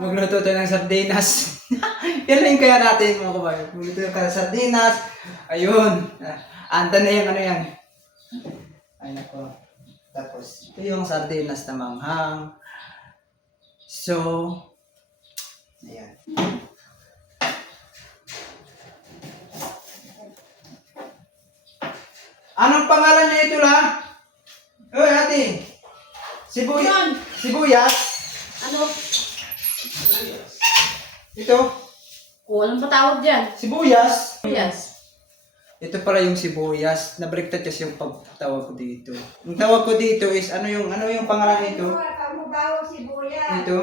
Magluto tayo ng sardinas. Yan lang yung kaya natin mga kabayan. Magluto tayo ng sardinas. Ayun. Anda na yung ano yan. Ay nako. Tapos, ito yung sardinas na manghang. So, ayan. Anong pangalan niya ito la? Oy, ate. Sibuyas? Ano? Ito? O, anong ba tawag dyan? Sibuyas? Yes. Ito pala yung sibuyas. Nabaliktad kasi yung pagtawag ko dito. Yung tawag ko dito is, ano yung pangalan nito? Ito?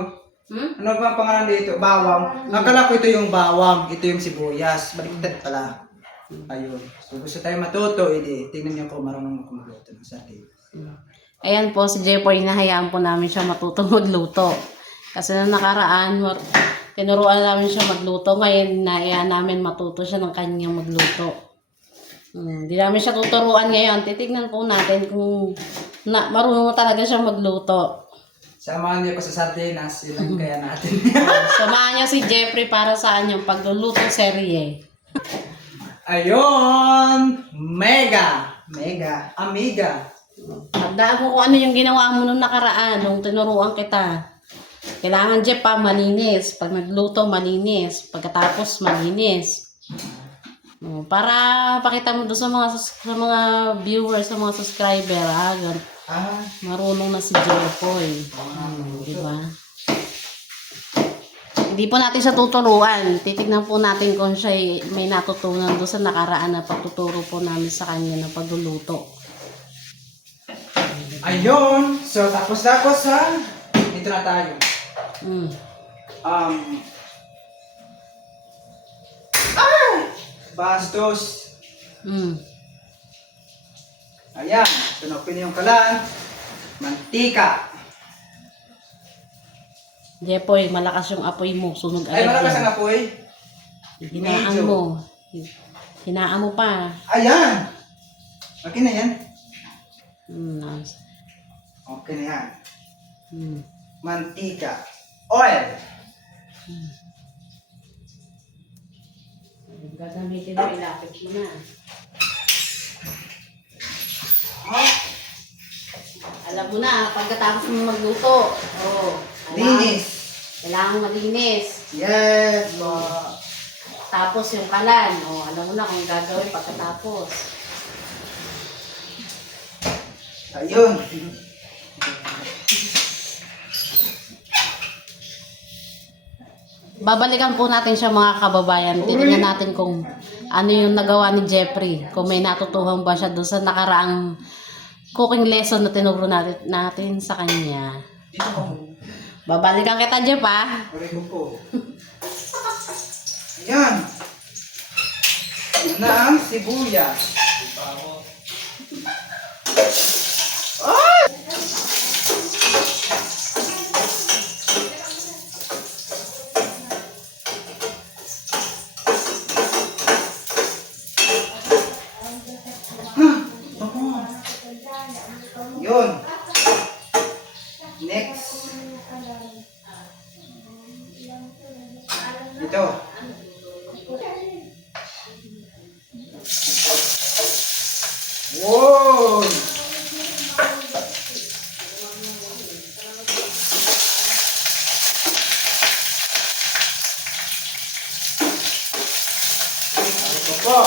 Ano ba ang pangalan dito? Bawang. Akala ko ito yung bawang. Ito yung sibuyas. Baliktad pala. Ayun. So gusto tayo matuto, tingnan niyo kung marunong akong magluto ng sardinas. Ayan po, si Jeffoy, hinahayaan po namin siya matutong magluto. Kasi na nakaraan, tinuruan namin siya magluto. Ngayon, nahayaan namin matuto siya ng kanyang magluto. Hindi namin siya tuturuan ngayon. Titignan po natin kung marunong talaga siya magluto. Samahan niyo ko sa sardinas, yun lang kaya natin. Samahan niyo si Jeffrey para sa kanyang pagluluto serye. Ayun! Amiga. Tandaan mo kung ano yung ginawa mo nung nakaraan, nung tinuruan kita. Kailangan, Jeff, malinis. Pag nagluto, malinis. Pagkatapos, malinis. Para pakita mo doon sa mga viewers, sa mga subscriber, marunong na si Jeffoy. Diba? Hindi po natin siya tuturuan. Titignan po natin kung siya may natutunan doon sa nakaraan na pagtuturo po namin sa kanya ng pagluluto. Ayun! So, tapos sa dito na tayo. Bastos. Ayan. Tunopin yung kalan. Mantika. Jeffoy, malakas yung apoy mo. Sunog Ay, agad malakas yan. ang apoy. Hinaan Medyo. mo. Hinaan mo pa. Ayan! Okay na yan. Nice. Okay na yan. Mantika. Oil. Gagamitin mo, ilapit mo na. Alam mo na, pagkatapos mo magluto. Linis. Kailangan malinis. Yes. Tapos yung kalan. Alam mo na kung gagawin pagkatapos. Ayun. Babalikan po natin siya mga kababayan. Titingnan natin kung ano yung nagawa ni Jeffrey. Kung may natutuhan ba siya doon sa nakaraang cooking lesson na tinuro natin sa kanya. Babalikan kita, Jeff, ha? Ayan. Yan na ang sibuyas. Yun. Next. Ito. Wow! Ito po.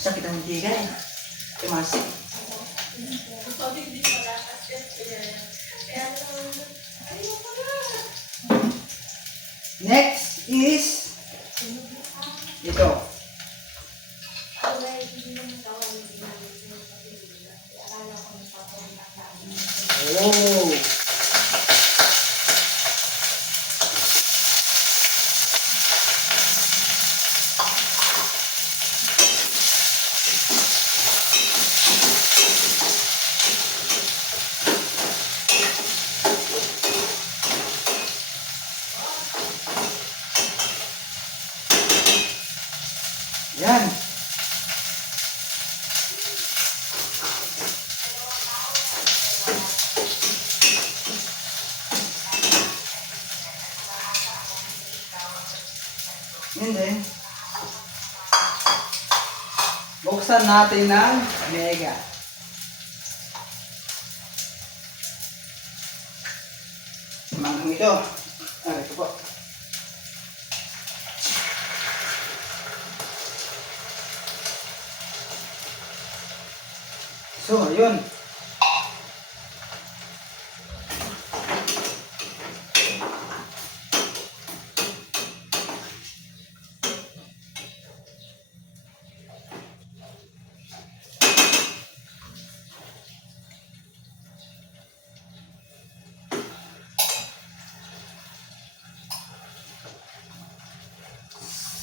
Sakit ang tiga eh. Tumasik. Next is ito. Oh. Yan. Hindi. Buksan natin ng mega. Mangang ito. Ito po. So, ayun.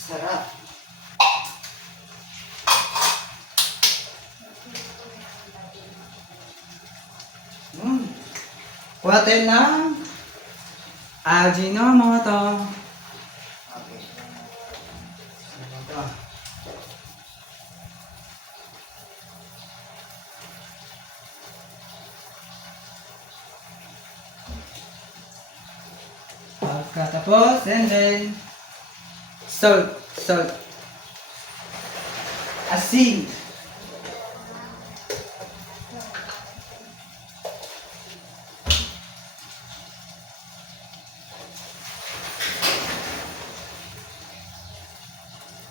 Sarap. Kuha tayo ng Ajinomoto. Okay. Ajinomoto. Pagkatapos, and then salt. Asin.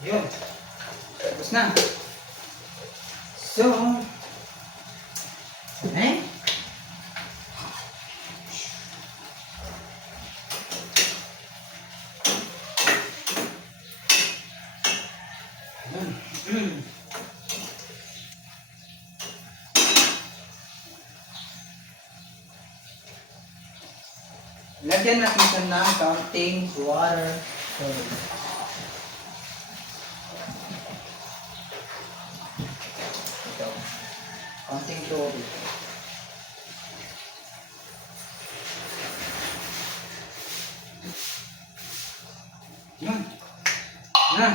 Yun. Tapos na. So, eh? Lagyan natin siya ng counting water. Ito. Counting tubig. Yun. Na.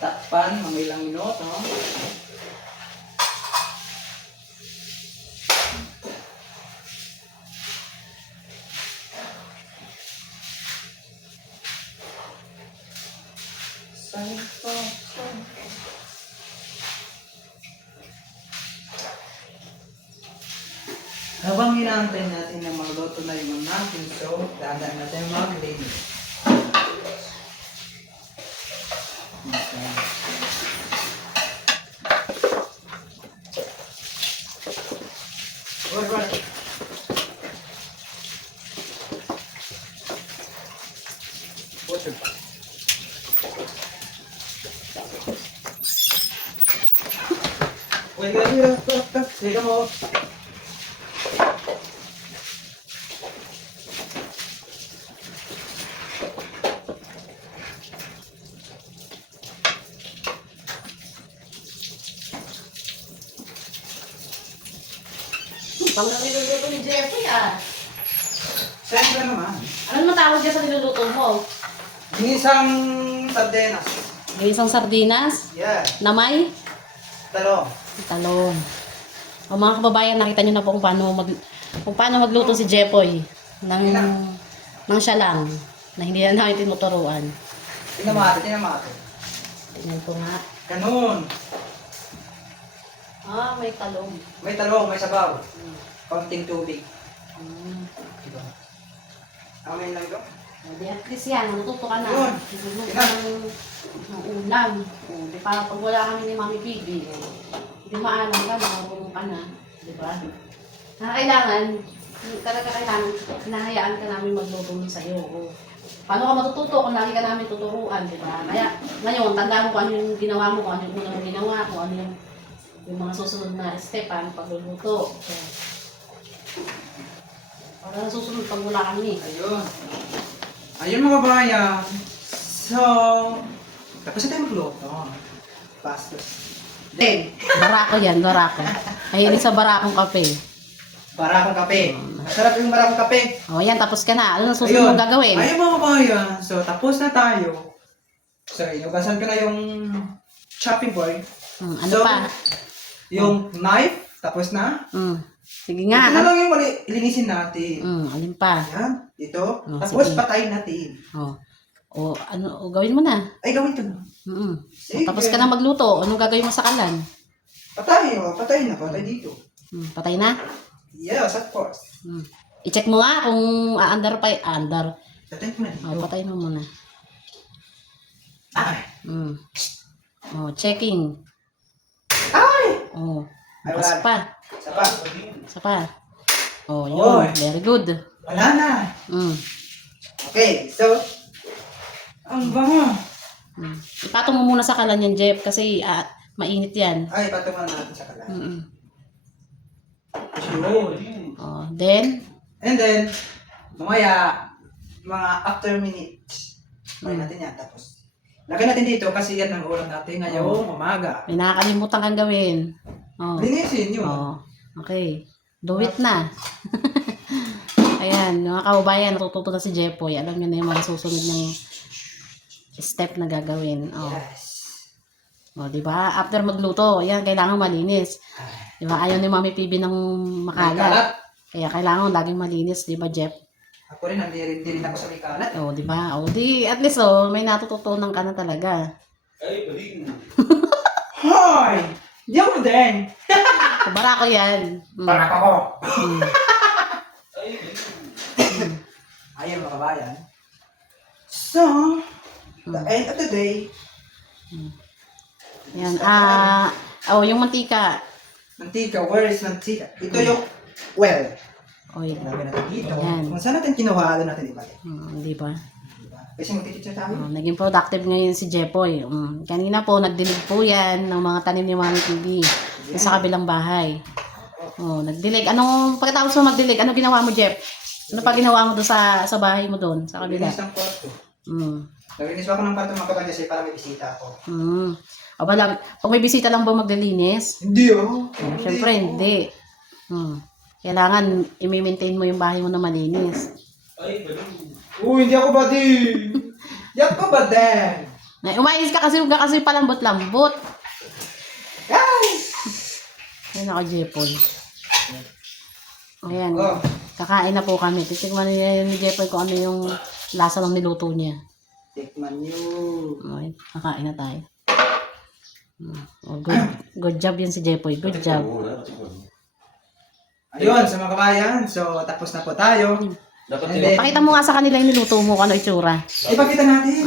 Takpan, mga ilang minuto. Habang hinaantay natin na magluto na yung natin, so dadaan natin mag-linis. Right. Water. Wait, sige mo. Pang niluluto ni Jeffrey ah. Siyempre naman. Ano matawag dyan sa niluluto mo? Ginisang sardenas. Yung isang sardinas? Yeah. Namay? Talong. Talong. O mga kababayan, nakita nyo na po kung paano magluto si Jeffoy ng siya lang, na hindi na namin tinuturuan. Tinamate. Tingnan ko nga. Ganun. Ah, may talong. May talong, may sabaw. Kaunting tubig. Diba? Amin lang ito. Di at least yan, natuto ka na. Yun. Nagluto ka ng ulam. O, di pa pag wala kami ni Mami Piggy, di maalam ka, marunong ka na. Di ba? Kailangan, hinahayaan ka namin magluto nun sa'yo. O, paano ka matututo kung lagi ka namin tuturuan, di ba? Kaya ngayon, tandaan mo kung ano yung ginawa mo, kung ano yung una mong ginawa, kung ano yung mga susunod na step, ang pagluluto. So, para susunod pag wala kami. Ayun. Ayun mga bayan. So, tapos na tayo magluto. Pastos. Then, Barako yan, barako. Mahilig sa barakong kape. Barakong kape. Masarap yung barakong kape. O, yan, tapos ka na. Ano na susunod mong gagawin? Ayun mga kabayan. So, tapos na tayo. So, inugasan ko na yung chopping board. Ano So, pa? Yung knife, tapos na. Sige Ito na nga. lang yung ilinisin natin. Alin pa? Yan, ito. Oh, Tapos sige. patayin natin. Ano, gawin mo na. Ay, gawin ito na. Sige. Tapos ka na magluto. Anong gagawin mo sa kalan? Patay na. Patay dito. Patay na? Yes, of course. I-check mo nga kung aandar pa. Aandar. Patay ko na dito. Patayin mo muna. Ay! Checking. Ay! Ay, Bukas wala. pa. Isa pa. Yun. Oy. Very good. Wala na. Okay, so, ang bango. Ipatong mo muna sa kalan yan, Jeff, kasi mainit yan. Ay, patungan natin sa kalan. Then, And then, mamaya, mga after minutes, lagyan natin yan. Tapos, lagyan natin dito kasi yan ang ulam natin ngayong umaga. may nakakalimutan kang gawin. Linisin yun. Okay. Do it na. Ayan, mga kababayan, natututo na si Jeffoy. Alam niyo na yung mga susunod ng step na gagawin. Yes. Di ba? After magluto, yan, kailangan malinis. Di ba? Ayaw ni Mami PB ng Kalat. makalat. Kaya kailangan laging malinis, di ba, Jeff? Ako rin, hindi rin ako sa may kalat. Di ba? At least, may natututunan ka na talaga. Hoy! Di ako din. Barako yan. Barak ako. Ayun mga kabayan. So, the end of the day, Yan. Yung mantika. mantika, where is mantika? Ito yung well. Lagyan natin dito. Yan. Kung saan natin kinuha, doon natin ibalik. Di ba? Kasi magtitip sa tayo. Naging productive ngayon si Jeffoy. Kanina po, nagdilig po yan ng mga tanim ni Mami TV sa kabilang bahay. Nagdilig. Pagkatapos mo magdilig, ano ginawa mo, Jeff? Ano pa ginawa mo doon sa bahay mo doon, sa kabila? Naglinis ng kwarto. Naglinis ako ng kwarto mga kabayan kasi para may bisita ako. Pag may bisita lang ba maglilinis? Hindi oh. Siyempre, hindi. Kailangan i-maintain mo yung bahay mo na malinis. Uy, hindi ako ba din? Hindi ako ba din? Umayos ka kasi, huwag ka kasi palambot-lambot. Guys! Ayun ako, Jeffoy. Ayan. Oh. Kakain na po kami. Titigman ni Jeffoy kung ano yung lasa ng niluto niya. Tikman nyo. Okay, kakain na tayo. Good job yan si Jeffoy. Good job. Ayun, sa mga kabayan. So, tapos na po tayo. And then, Pakita mo nga sa kanila yung niluto mo kung ano itsura. ipakita natin.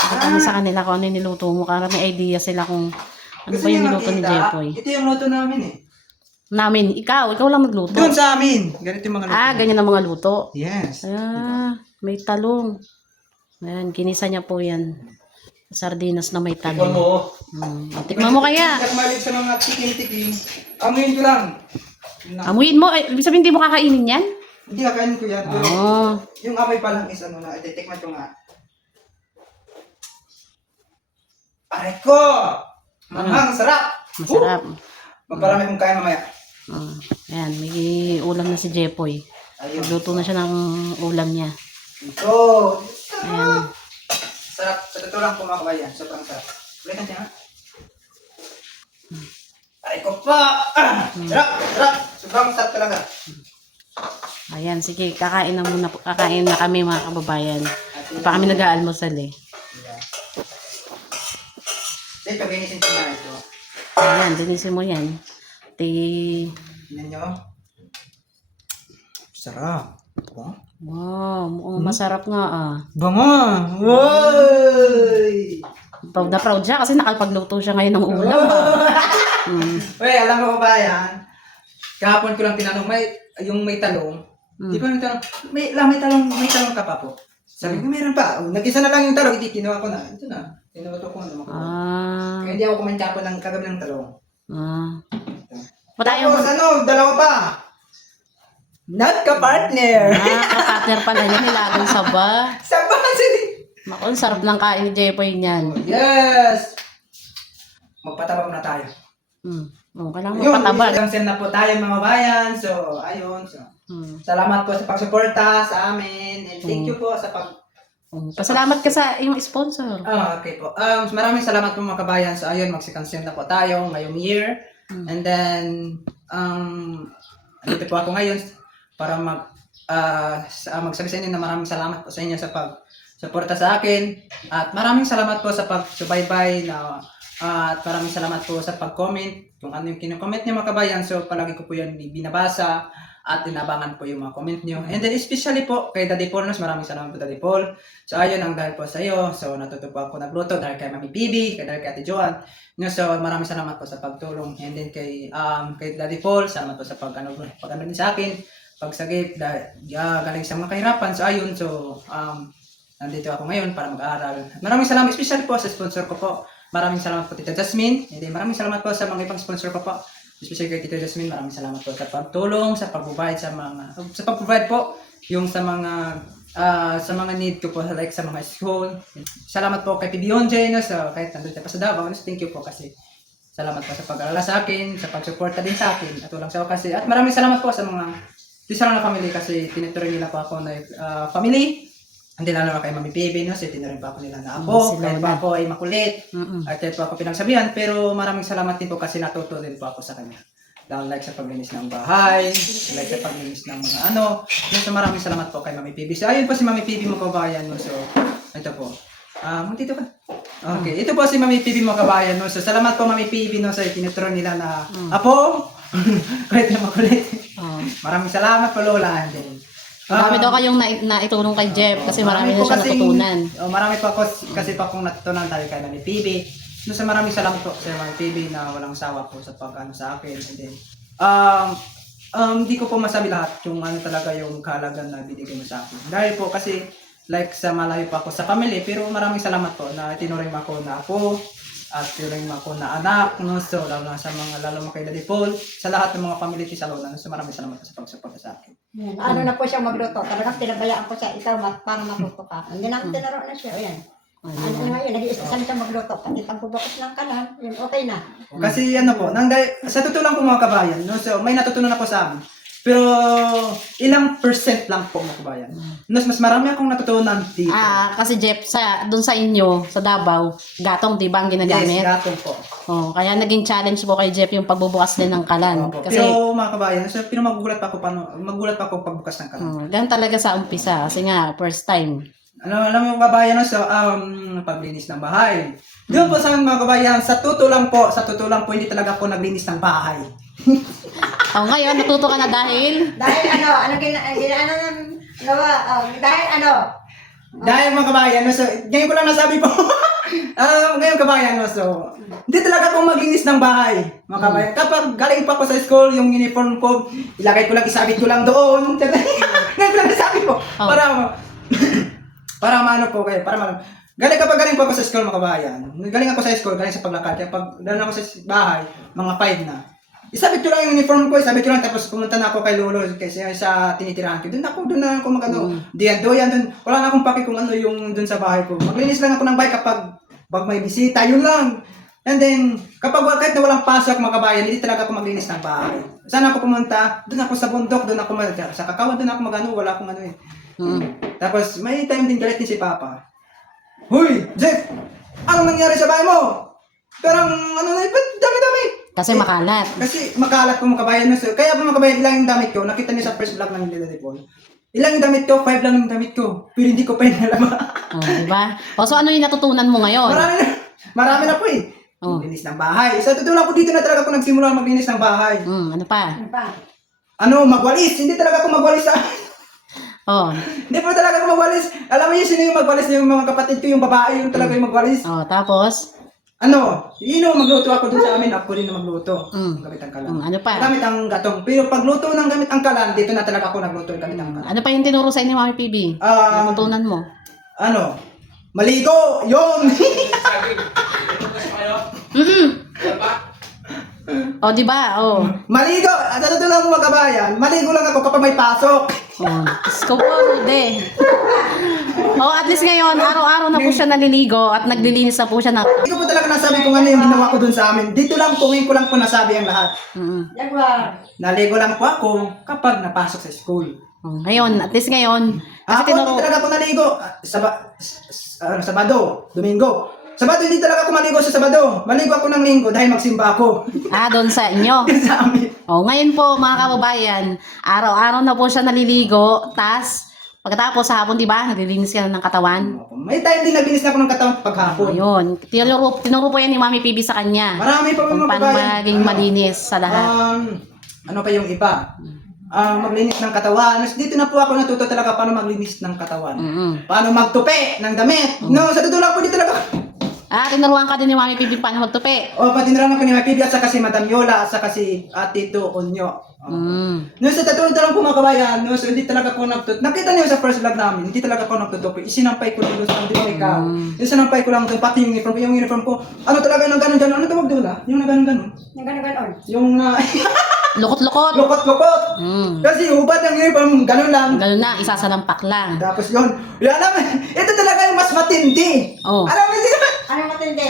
Pakita mo sa kanila kung ano yung niluto mo. Para may idea sila kung ano ba yung niluto ni Jeffoy. Ito yung luto namin eh. Namin, ikaw lang nagluto. Doon sa amin. Ganito yung mga luto. Ganyan ang mga luto. Yes. May talong. Ayan, kinisa niya po yan. Sardinas na may talong. Tikman mo kaya. Hindi ako malig sa mga tikim-tikim. Amuyin ko lang. Amuyin mo. Ibig sabihin, hindi mo kakainin yan? Hindi, kakainin ko yan. Pero yung amoy pa lang is ano na. Titikman ko nga. Aray ko! Manghang, sarap! Masarap. Magparami kong kaya mamaya. Ayan, may ulam na si Jeffoy. Ayun. Magluto na siya ng ulam niya. Ito. Ayan. Sarap. Sa totoo lang po mga kabayan. Sobrang sarap. Ulitan siya nga. Aray ko pa! Sarap! Sarap! Sobrang sarap talaga. Ayan, sige, kakain na muna. Kakain na kami mga kababayan. Hindi pa kami nag-aalmusal eh. Yeah. Sige, pag-inisin ko na ito. Ayan, dinisin mo yan. Tignan nyo. Sarap. Oh. Wow, mukhang masarap nga Bango! Woy! Proud na proud siya kasi nakapagluto siya ngayon ng ulam Uy, alam mo ba yan? Kahapon ko lang tinanong, may talong. Di ba may talong? May talong ka pa po. Sabi ko, meron pa. Nag-isa na lang yung talong, hindi kinuha ko na. Ito na. Tinuto ko na. Kaya hindi ako kumain kahapon ng kagabi ng talong. Tapos dalawa pa. Not ka-partner. Ka-partner pala yan, nilagay sa ba? Saba kasi. Naku, ang sarap ng kain ni Jeffoy niyan. Yes! Magpataba muna tayo. Oh, kailangan Yun, mapatabag. cancel na po tayo mga bayan. So, ayun. So, salamat po sa pagsuporta sa amin. And thank you po sa pag... Pasalamat ka sa iyong sponsor. Okay po. Maraming salamat po mga kabayan. So, ayun, magsi-cancel na po tayo ngayong year. And then, dito po ako ngayon para magsabi sa inyo na maraming salamat po sa inyo sa pag-suporta sa akin. At maraming salamat po sa pag-subaybay na at maraming salamat po sa pag-comment. Kung ano yung kino-comment niyo mga kabayan, so palagi ko po yan binabasa at tinabangan po yung mga comment niyo. And then especially po kay Daddy Paul, maraming salamat po Daddy Paul. So ayun ang dahil po sa iyo. So natuto po ako nagluto dahil kay Mami PB, dahil kay Ate Joan. So maraming salamat po sa pagtulong. And then kay Daddy Paul, salamat po sa pag-ano din sa akin, pagsagip galing sa mga kahirapan. So ayun, so nandito ako ngayon para mag-aaral. Maraming salamat especially po sa sponsor ko po. Maraming salamat po Tita Jasmine. Hindi, maraming salamat po sa mga ibang sponsor ko po. Especially kay Tita Jasmine, maraming salamat po sa pagtulong, sa pag-provide sa pag-provide po yung sa mga need ko po like sa mga school. Salamat po kay PB Onjay no, so kahit nandun pa sa Davao, thank you po kasi salamat po sa pag-alala sa akin, sa pag-suporta din sa akin at walang sawa kasi. At maraming salamat po sa mga Tisarang na family kasi tinuturing nila po ako na family. Hindi lalo na kay Mami PB, no? So, tinuring pa ako nila na apo. Kahit pa ako ay makulit. At kahit pa ako pinagsabihan. Pero maraming salamat din po kasi natuto din po ako sa kanya. Dahil like sa paglinis ng bahay, like sa paglinis ng mga ano. So, maraming salamat po kay Mami PB. So, ayun po si Mami PB mo kabayan. No? So, ito po. Dito ka. Okay. Ito po si Mami PB mo kabayan. No? So, salamat po Mami PB. No? So, tinuturing nila na apo. Kahit na makulit. Maraming salamat po Lola. Marami daw kayong naitulong kay Jeff kasi marami na siya natutunan. Marami pa ako kasi pa akong natutunan dahil kay Mami PB. No, sa maraming salamat po sa Mami PB na walang sawa po sa pag-ano sa akin. And then, hindi ko po masabi lahat yung ano talaga yung kahalagan na binigay mo sa akin. Dahil po kasi like sa malayo pa ako sa family pero maraming salamat po na tinuring mo ako na apo at tinuring mo ako na anak. No? So, lalo mo kay Daddy Paul, sa lahat ng mga family sa Lola. So, maraming salamat po sa pag-suporta sa akin. Ano na po siya magluto. Talagang tinabayaan ko siya, ikaw para matuto ka. Hindi namin tinaro na siya. Ayan. Ano na ngayon, nag-iisasan siya magluto. Pati pagbubukas ng kanan, yun, okay na. Kasi ano po, sa totoo lang po mga kabayan, no? So, may natutunan ako sa amin. Pero ilang percent lang po mga kabayan. No, mas marami akong natutunan dito. Kasi Jeff, doon sa inyo, sa Davao, gatong, di ba ang ginagamit? Yes, gatong po. Kaya naging challenge po kay Jeff yung pagbubukas din ng kalan. Opo. Kasi, pero mga kabayan, pero magugulat pa ako pagbukas ng kalan. ganun talaga sa umpisa. Kasi nga, first time. Alam mo mga kabayan, no? So, paglinis ng bahay. Doon po sa mga kabayan, sa totoo lang po, hindi talaga ako naglinis ng bahay. Ngayon, natuto ka na dahil? Dahil Dahil mga kabayan, no? So, ngayon ko lang nasabi po. Ngayon kabayan, no? So, hindi talaga ako maglinis ng bahay, mga kabayan. Kapag galing pa ako sa school, yung uniform ko, ilagay ko lang, isabit ko lang doon. Ngayon ko lang nasabi po. Para maano po kayo, kapag galing po ako sa school mga kabayan, galing ako sa school, galing sa paglakad, kaya pag dalan ako sa bahay, mga 5 na, isabit ko lang yung uniform ko, tapos pumunta na ako kay Lolo, kasi sa tinitirahan ko, doon na ako magano, doon, wala na akong paki kung ano yung doon sa bahay ko, maglinis lang ako ng bahay kapag may bisita, yun lang. And then, kahit na walang pasok mga kabayan, hindi talaga ako maglinis ng bahay. Saan ako pumunta? Doon ako sa bundok, sa Kakawan, doon ako magano, wala akong ano eh. Tapos may time din galit din si Papa. Hoy, Jeff! Anong nangyari sa bahay mo? Parang dami-dami. Kasi makalat. Kasi makalat po mga kabayan. Kaya po mga kabayan, ilang yung damit ko. Nakita niyo sa first vlog ng Daddy Paul. Ilang yung damit ko? 5 lang yung damit ko. Pero hindi ko pa inalaman. Diba? So ano yung natutunan mo ngayon? Marami na po eh. Maglinis ng bahay. Sa totoo lang po dito na talaga ako nagsimula maglinis ng bahay. Ano pa? Magwalis. Hindi talaga ako magwalis Hindi po talaga ako magwalis. Alam mo yun, sino yung magwalis? Yung mga kapatid ko, yung babae, yung talaga yung magwalis. Tapos? Magluto ako dun sa amin. Ako rin na magluto. Gamit ang kalan. Ano pa? Gamit ang gatong. Pero pagluto ng gamit ang kalan, dito na talaga ako nagluto ng gamit ang kalan. Ano pa yung tinuro sa inyo, Mami PB? Natutunan mo? Maligo! Yun! Diba? Maligo! Sa totoo lang mga kabayan, maligo lang ako kapag may pasok. Diyos ko po, Oh, at least ngayon, araw-araw na po siya naliligo at naglilinis na po siya na. Hindi ko po talaga nasabi kung ano yung ginawa ko dun sa amin. Dito lang po, ngayon ko lang po nasabi ang lahat. Jaguar. Naligo lang po ako kapag napasok sa school. Oh, ngayon, at least ngayon, kasi Ako hindi talaga ako naligo. Sabado, Domingo. Sabado hindi talaga ako maligo sa Sabado. Maligo ako ng Linggo dahil magsimba ako. doon sa inyo. Sa amin. Oh, ngayon po mga kababayan, araw-araw na po siya naliligo, tas pagkatapos sa hapon, di ba, naglilinis ka ng katawan. May time din naglinis na ako ng katawan paghapon. Ayun, tinuro po yan ni Mami PB sa kanya. Marami pa Kung mga paano kabayan. maging malinis sa lahat. Ano pa yung iba? Maglinis ng katawan. Dito na po ako natuto talaga paano maglinis ng katawan. Paano magtupi ng damit. No, sa totoo lang po dito talaga. Tinuruan ka din ni Mami PB paano magtupi. Pati na lang ako ni Makibi at saka si Madam Yola at saka si Tito Onyo. No, sa totoo lang po mga kabayan, no, so hindi talaga ako nagtuto. Nakita niyo sa first vlog namin, hindi talaga ako nagtuto. Isinampay ko lang doon sa hindi ikaw. Isinampay ko lang doon, pati yung uniform ko. Ano talaga ng ganun-ganun? Ano tawag doon Yung na ganun-ganun? Yung gano'n. Yung na... Lukot-lukot. Lukot-lukot. Kasi hubad ng uniform, ganun lang. Ganun na, isasalampak lang. Tapos yun, alam mo, ito talaga yung mas matindi. Oh. Alam mo, hindi naman. Ano matindi?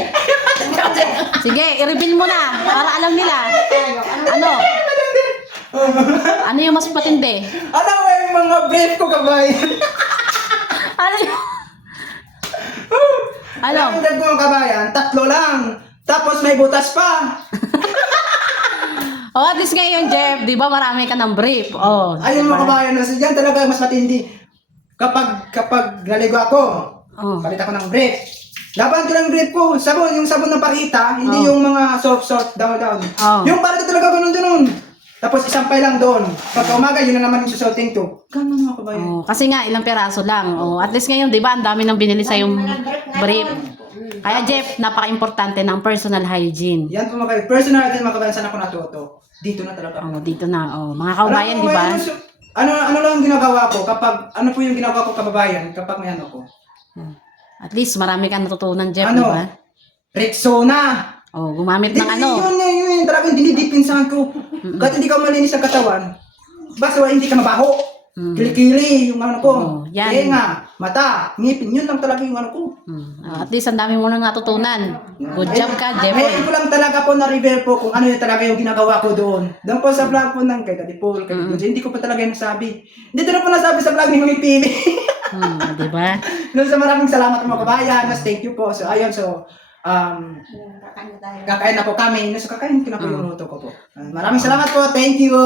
Sige, i-reveal mo na para alam nila. Ano? Ano yung mas patindi? Alam mo yung mga brief ko, kabayan. Ano yung... Ano? Alam mo yung mga kabayan, 3 lang. Tapos may butas pa. At least ngayon, Jeff, di ba marami ka ng brief? Ayun mga kabayan, yan talaga mas matindi. Kapag naligo ako, palit ako ng brief. Laban ko ng brief ko, sabon, yung sabon ng parita, hindi yung mga soft down. Yung parita talaga ganun. Tapos isampay lang doon. Pagka umaga, yun na naman yung susuotin to. Ganun mga kabayan. Kasi nga, ilang peraso lang. At least ngayon, di ba, ang dami nang binili sa yung brief. Kaya Jeff, napaka-importante ng personal hygiene. Yan po mga kabayan. Personal natin mga kabayan, saan ako natuto. Dito na talaga ako. Dito na. Mga kababayan, di ba? Ano lang yung ginagawa ko ano po yung ginagawa ko kababayan kapag may ano ko? At least marami kang natutunan, Jeff, Ano? di ba? Rexona. Gumamit ng ano. Yun. Talagang dinidipinsahan ko. Kahit hindi ka malinis ang katawan, basta hindi ka mabaho. Kilikili, yung ano ko. Yan. Tenga, mata, ngipin, yun lang talaga yung ano ko. At least ang dami mo nang natutunan. Good job ka, Jeff. Ngayon ko lang talaga po na-reveal po kung ano yung talaga yung ginagawa ko doon. Doon po sa vlog po ng kay Daddy Paul, kay Daddy hindi ko pa talaga yung nasabi. Dito na po nasabi sa vlog ni Mami Pili. Di ba? Doon sa maraming salamat mga kabayan. Thank you po. So ayun, kakain na po kami. So kakain ko na po yung luto ko po. Maraming salamat po. Thank you.